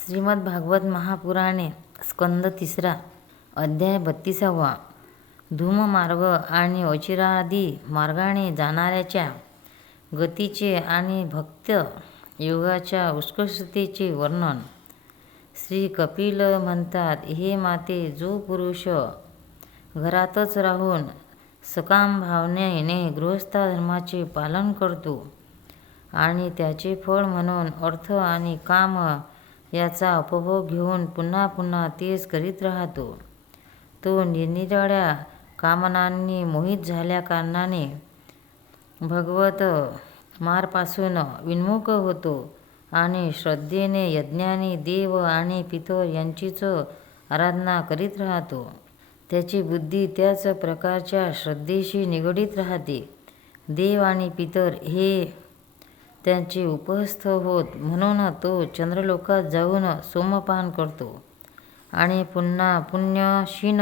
श्रीमद भागवत महापुराणे स्कंद तिसरा अध्याय बत्तीसावा. धूममार्ग आणि अचिरादी मार्गाने जाणाऱ्याच्या गतीचे आणि भक्त योगाच्या उत्कृष्टतेचे वर्णन. श्री कपिल म्हणतात हे माते जो पुरुष घरातच राहून सकाम भावनेने गृहस्थधर्माचे पालन करतो आणि त्याचे फळ म्हणून अर्थ आणि काम याचा उपभोग घेऊन पुन्हा पुन्हा तेच करीत राहतो. तो निरनिराळ्या कामनांनी मोहित झाल्या कारणाने भगवत मार्पासून विन्मुख होतो आणि श्रद्धेने यज्ञाने देव आणि पितर यांचीच आराधना करीत राहतो. त्याची बुद्धी त्याच प्रकारच्या श्रद्धेशी निगडीत राहते. देव आणि पितर हे त्यांचे उपस्थ होत म्हणून तो चंद्रलोकात जाऊन सोमपान करतो. आणि पुन्हा पुण्यशीन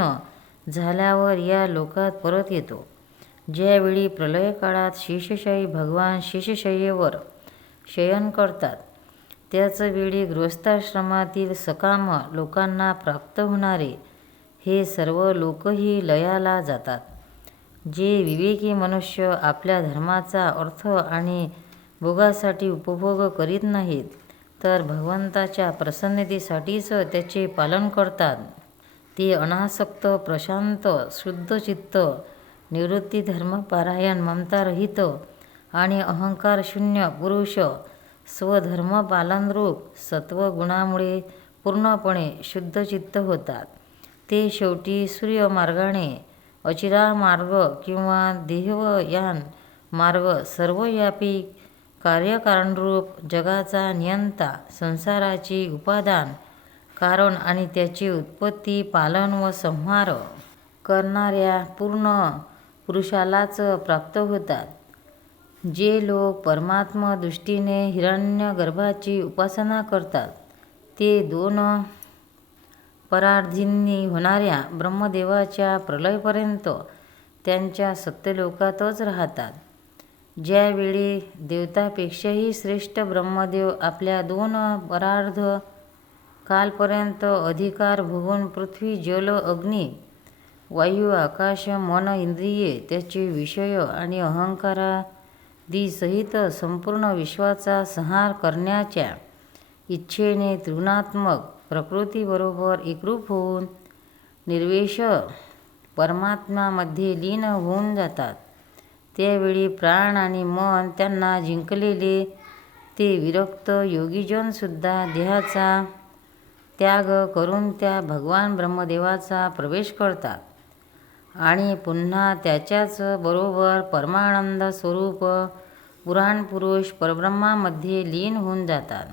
झाल्यावर या लोकात परत येतो. ज्यावेळी प्रलय काळात शेषशाही भगवान शेषशय्येवर शयन करतात त्याच वेळी गृहस्थाश्रमातील सकाम लोकांना प्राप्त होणारे हे सर्व लोकही लयाला जातात. जे विवेकी मनुष्य आपल्या धर्माचा अर्थ आणि भोगासाठी उपभोग करीत नाहीत तर भगवंताच्या प्रसन्नतेसाठीच त्याचे पालन करतात. ते अनासक्त प्रशांत शुद्धचित्त निवृत्ती धर्मपारायण ममतारहित आणि अहंकारशून्य पुरुष स्वधर्मपालनरूप सत्वगुणामुळे पूर्णपणे शुद्धचित्त होतात. ते शेवटी सूर्यमार्गाने अचिरामार्ग किंवा देहवयान मार्ग सर्वव्यापी कार्यकारणरूप जगाचा नियंता संसाराची उपादान कारण आणि त्याची उत्पत्ती पालन व संहार करणाऱ्या पूर्ण पुरुषालाच प्राप्त होतात. जे लोक परमात्मा दृष्टीने हिरण्यगर्भाची उपासना करतात ते दोन परार्धींनी होणाऱ्या ब्रह्मदेवाच्या प्रलयपर्यंत त्यांच्या सत्यलोकातच राहतात. ज्यावेळी देवतापेक्षाही श्रेष्ठ ब्रह्मदेव आपल्या दोन परार्ध कालपर्यंत अधिकार भोगून पृथ्वी जल अग्नी वायू आकाश मन इंद्रिये त्याचे विषय आणि अहंकारादीसहित संपूर्ण विश्वाचा संहार करण्याच्या इच्छेने त्रिगुणात्मक प्रकृतीबरोबर एकरूप होऊन निर्वेश परमात्म्यामध्ये लीन होऊन जातात. त्यावेळी प्राण आणि मन त्यांना जिंकलेले. ते विरक्त योगीजनसुद्धा देहाचा त्याग करून त्या भगवान ब्रह्मदेवाचा प्रवेश करतात. आणि पुन्हा त्याच्याच बरोबर परमानंद स्वरूप पुराणपुरुष परब्रह्मामध्ये लीन होऊन जातात.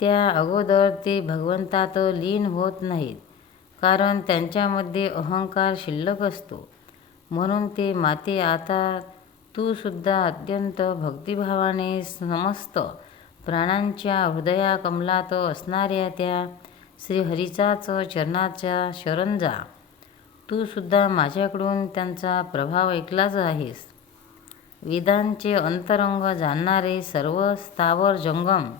त्या अगोदर ते भगवंतात लीन होत नाहीत कारण त्यांच्यामध्ये अहंकार शिल्लक असतो. म्हणून ते माते आता तू सुद्धा अत्यंत भक्तिभावाने समस्त प्राणांच्या हृदयाकमलात असणाऱ्या त्या श्रीहरीचाच चरणाच्या शरण जा. तू सुद्धा माझ्याकडून त्यांचा प्रभाव ऐकलाच आहेस. वेदांचे अंतरंग जाणणारे सर्व स्थावर जंगम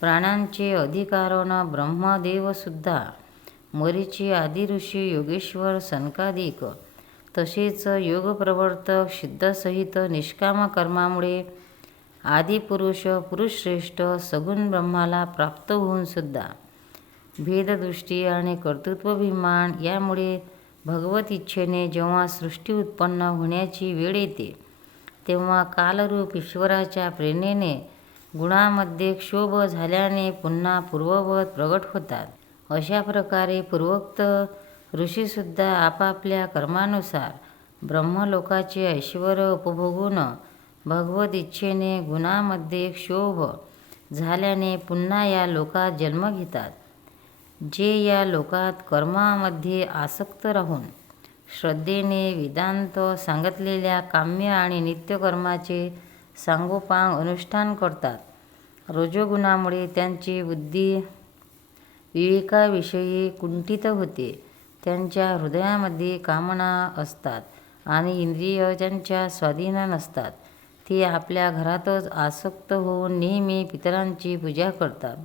प्राण्यांचे अधिकारण ब्रह्मदेवसुद्धा मरीची आदिऋषी योगेश्वर सनकादिक तसेच योगप्रवर्तक सिद्धसहित निष्काम कर्मामुळे आदिपुरुष पुरुषश्रेष्ठ सगुण ब्रह्माला प्राप्त होऊन सुद्धा भेददृष्टी आणि कर्तृत्वभिमान यामुळे भगवत इच्छेने जेव्हा सृष्टी उत्पन्न होण्याची वेळ येते तेव्हा कालरूप ईश्वराच्या प्रेरणेने गुणामध्ये क्षोभ झाल्याने पुन्हा पूर्ववत प्रगट होतात. अशा प्रकारे पूर्वोक्त ऋषीसुद्धा आपापल्या कर्मानुसार ब्रह्मलोकाचे ऐश्वर उपभोगून भगवत इच्छेने गुणामध्ये क्षोभ झाल्याने पुन्हा या लोकात जन्म घेतात. जे या लोकात कर्मामध्ये आसक्त राहून श्रद्धेने वेदांत सांगितलेल्या काम्य आणि नित्यकर्माचे सांगोपांग अनुष्ठान करतात. रजोगुणामुळे त्यांची बुद्धी विवेकाविषयी कुंठित होते. त्यांच्या हृदयामध्ये कामना असतात आणि इंद्रिय त्यांच्या स्वाधीन नसतात. ते आपल्या घरातच आसक्त होऊन नेहमी पितरांची पूजा करतात.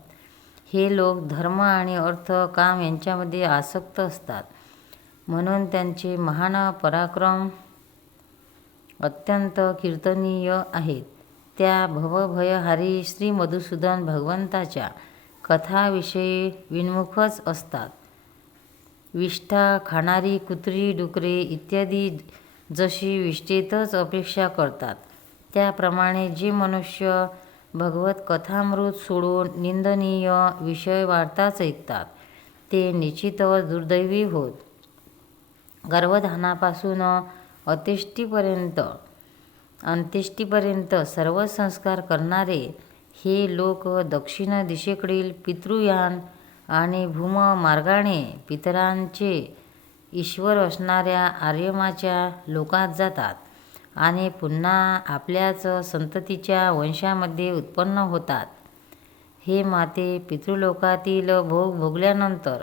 हे लोक धर्म आणि अर्थ काम यांच्यामध्ये आसक्त असतात. म्हणून त्यांचे महान पराक्रम अत्यंत कीर्तनीय आहेत. त्या भवभयहारी श्री मधुसूदन भगवंताच्या कथाविषयी विन्मुखच असतात. विष्ठा खाणारी कुत्री डुकरे इत्यादी जशी विष्ठेतच अपेक्षा करतात. त्याप्रमाणे जे मनुष्य भगवत कथामृत सोडून निंदनीय विषय वार्ताच ऐकतात ते निश्चितच दुर्दैवी होत. गर्भधानापासून अंत्येष्टीपर्यंत अंत्येष्टीपर्यंत सर्व संस्कार करणारे हे लोक दक्षिण दिशेकडील पितृयान आणि भूममार्गाने पितरांचे ईश्वर असणाऱ्या आर्यमाच्या लोकात जातात आणि पुन्हा आपल्याच संततीच्या वंशामध्ये उत्पन्न होतात. हे माते पितृलोकातील भोग भोगल्यानंतर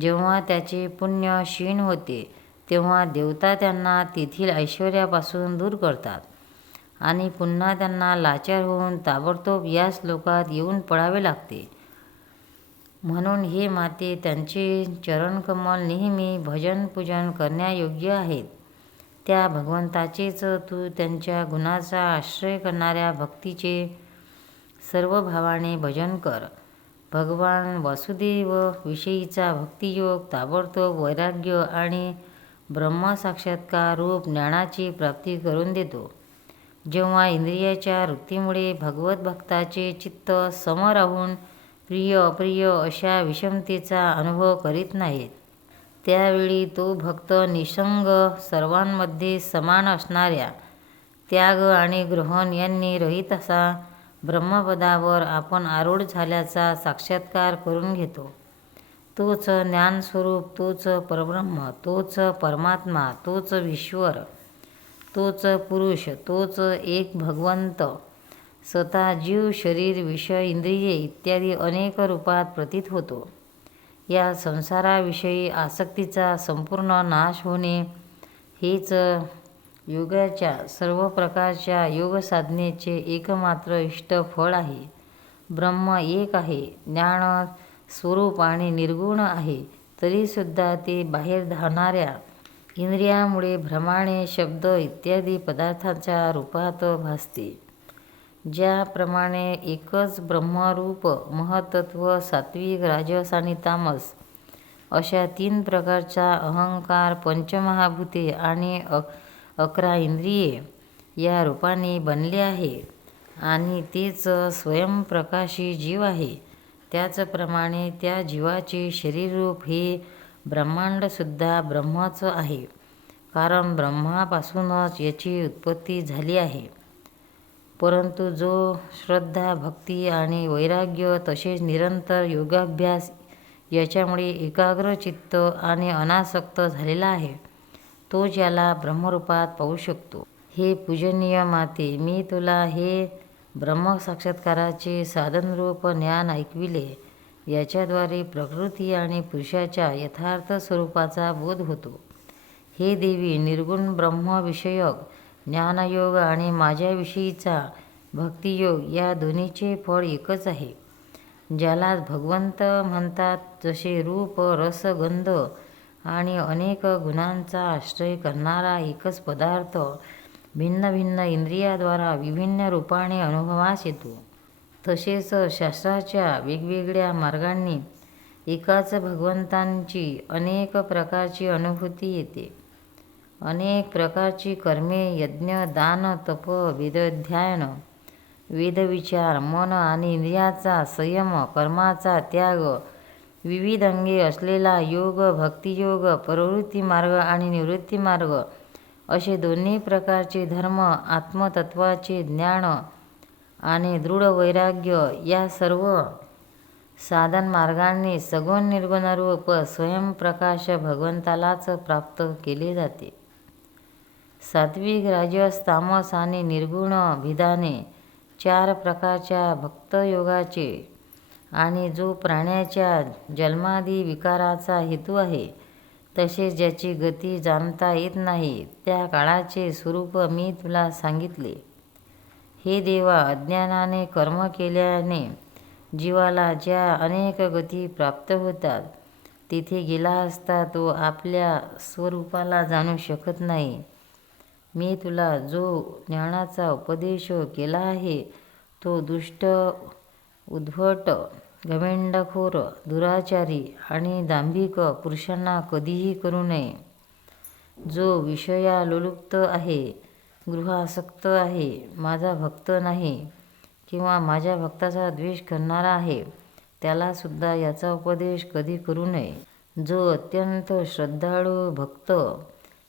जेव्हा त्याचे पुण्य क्षीण होते तेव्हा देवता त्यांना तेथील ऐश्वर्यापासून दूर करतात आणि पुन्हा त्यांना लाचार होऊन ताबडतोब याच लोकात येऊन पडावे लागते. म्हणून हे माते त्यांचे चरणकमल नेहमी भजन पूजन करण्यायोग्य आहेत. त्या भगवंताचेच तू त्यांच्या गुणाचा आश्रय करणाऱ्या भक्तीचे सर्व भावाने भजन कर. भगवान वासुदेव विषयीचा भक्तियोग ताबडतोब वैराग्य आणि ब्रह्मसाक्षात्कार रूप ज्ञानाची प्राप्ती करून देतो. जेव्हा इंद्रियाच्या वृत्तीमुळे भगवत भक्ताचे चित्त सम राहून प्रिय अप्रिय अशा विषमतेचा अनुभव करीत नाहीत. त्यावेळी तो भक्त निसंग सर्वांमध्ये समान असणाऱ्या त्याग आणि ग्रहण यांनी रहित असा ब्रह्मपदावर आपण आरूढ झाल्याचा साक्षात्कार करून घेतो. तोच ज्ञानस्वरूप तोच परब्रह्म तोच परमात्मा तोच ईश्वर तोच पुरुष तोच एक भगवंत स्वतः जीव शरीर विषय इंद्रिये इत्यादी अनेक रूपात प्रतीत होतो. या संसाराविषयी आसक्तीचा संपूर्ण नाश होणे हेच योगाच्या सर्व प्रकारच्या योगसाधनेचे एकमात्र इष्ट फळ आहे. ब्रह्म एक आहे ज्ञान स्वरूप आणि निर्गुण आहे तरीसुद्धा ते बाहेर धावणाऱ्या इंद्रियामुळे भ्रमाणे शब्द इत्यादी पदार्थांच्या रूपात भासते. ज्याप्रमाणे एकच ब्रह्मरूप महत्त्व सात्विक राजस आणि तामस अशा तीन प्रकारचा अहंकार पंचमहाभूते आणि अकरा इंद्रिये या रूपाने बनले आहे. आणि तेच स्वयंप्रकाशी जीव आहे. त्याचप्रमाणे त्या जीवाचे शरीररूप हे ब्रह्मांडसुद्धा ब्रह्मच आहे. कारण ब्रह्मापासूनच याची उत्पत्ती झाली आहे. परंतु जो श्रद्धा भक्ती आणि वैराग्य तसेच निरंतर योगाभ्यास याच्यामुळे एकाग्र चित्त आणि अनासक्त झालेला आहे तो ज्याला ब्रह्मरूपात पाहू शकतो. हे पूजनीय माते मी तुला हे ब्रह्मसाक्षात्काराचे साधनरूप ज्ञान ऐकविले याच्याद्वारे प्रकृती आणि पुरुषाच्या यथार्थ स्वरूपाचा बोध होतो. हे देवी निर्गुण ब्रह्मविषयक ज्ञानयोग आणि माझ्याविषयीचा भक्तियोग या दोन्हीचे फळ एकच आहे. ज्याला भगवंत म्हणतात जसे रूप रस गंध आणि अनेक गुणांचा आश्रय करणारा एकच पदार्थ भिन्न भिन्न इंद्रियाद्वारा विभिन्न रूपाने अनुभवास येतो. तसेच शास्त्राच्या वेगवेगळ्या मार्गांनी एकाच भगवंतांची अनेक प्रकारची अनुभूती येते. अनेक प्रकारची कर्मे यज्ञ दान तप वेदध्यायन वेदविचार मन आणि इंद्रियाचा संयम कर्माचा त्याग विविध अंगे असलेला योग भक्तियोग प्रवृत्ती मार्ग आणि निवृत्ती मार्ग असे दोन्ही प्रकारचे धर्म आत्मतत्वाचे ज्ञान आणि दृढ वैराग्य या सर्व साधन मार्गांनी सगुण निर्गुणरूप स्वयंप्रकाश भगवंतालाच प्राप्त केले जाते. सात्विक राजस तामस आणि निर्गुण विधाने चार प्रकारच्या भक्तयोगाचे आणि जो प्राण्याच्या जन्मादी विकाराचा हेतू आहे तसेच ज्याची गती जाणता येत नाही त्या काळाचे स्वरूप मी तुला सांगितले. हे देवा अज्ञानाने कर्म केल्याने जीवाला ज्या अनेक गती प्राप्त होतात तिथे गेला असता तो आपल्या स्वरूपाला जाणू शकत नाही. मी तुला जो ज्ञानाचा उपदेश केला आहे तो दुष्ट उद्धट घमेंडखोर दुराचारी आणि दांभिक पुरुषांना कधीही करू नये. जो विषयालोलुप्त आहे गृहासक्त आहे माझा भक्त नाही किंवा माझ्या भक्ताचा द्वेष करणारा आहे त्यालासुद्धा याचा उपदेश कधी करू नये. जो अत्यंत श्रद्धाळू भक्त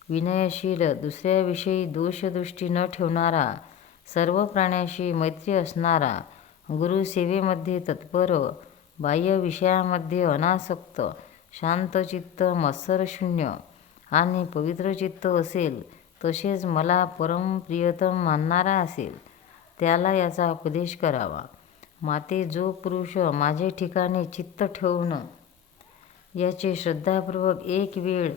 विनयशील दुसऱ्याविषयी दोषदृष्टी न ठेवणारा सर्व प्राण्याशी मैत्री असणारा गुरुसेवेमध्ये तत्पर बाह्य विषयामध्ये अनासक्त शांतचित्त मत्सरशून्य आणि पवित्रचित्त असेल तसेच मला परमप्रियतम मानणारा असेल त्याला याचा उपदेश करावा. माते जो पुरुष माझे ठिकाणी चित्त ठेवणं याचे श्रद्धापूर्वक एक वेळ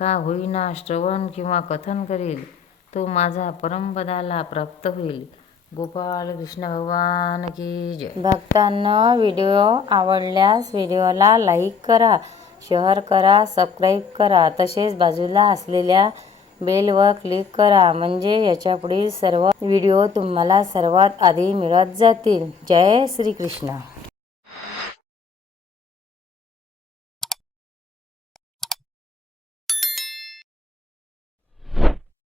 का होईना श्रवण किंवा कथन करेल तो माझा परमपदाला प्राप्त होईल. गोपाल कृष्ण भगवान की जय. भक्तांना व्हिडिओ आवडल्यास व्हिडिओला लाईक करा शेअर करा सबस्क्राईब करा. तसेच बाजूला असलेल्या बेलवर क्लिक करा म्हणजे याच्यापुढील सर्व व्हिडिओ तुम्हाला सर्वात आधी मिळत जातील. जय श्रीकृष्ण.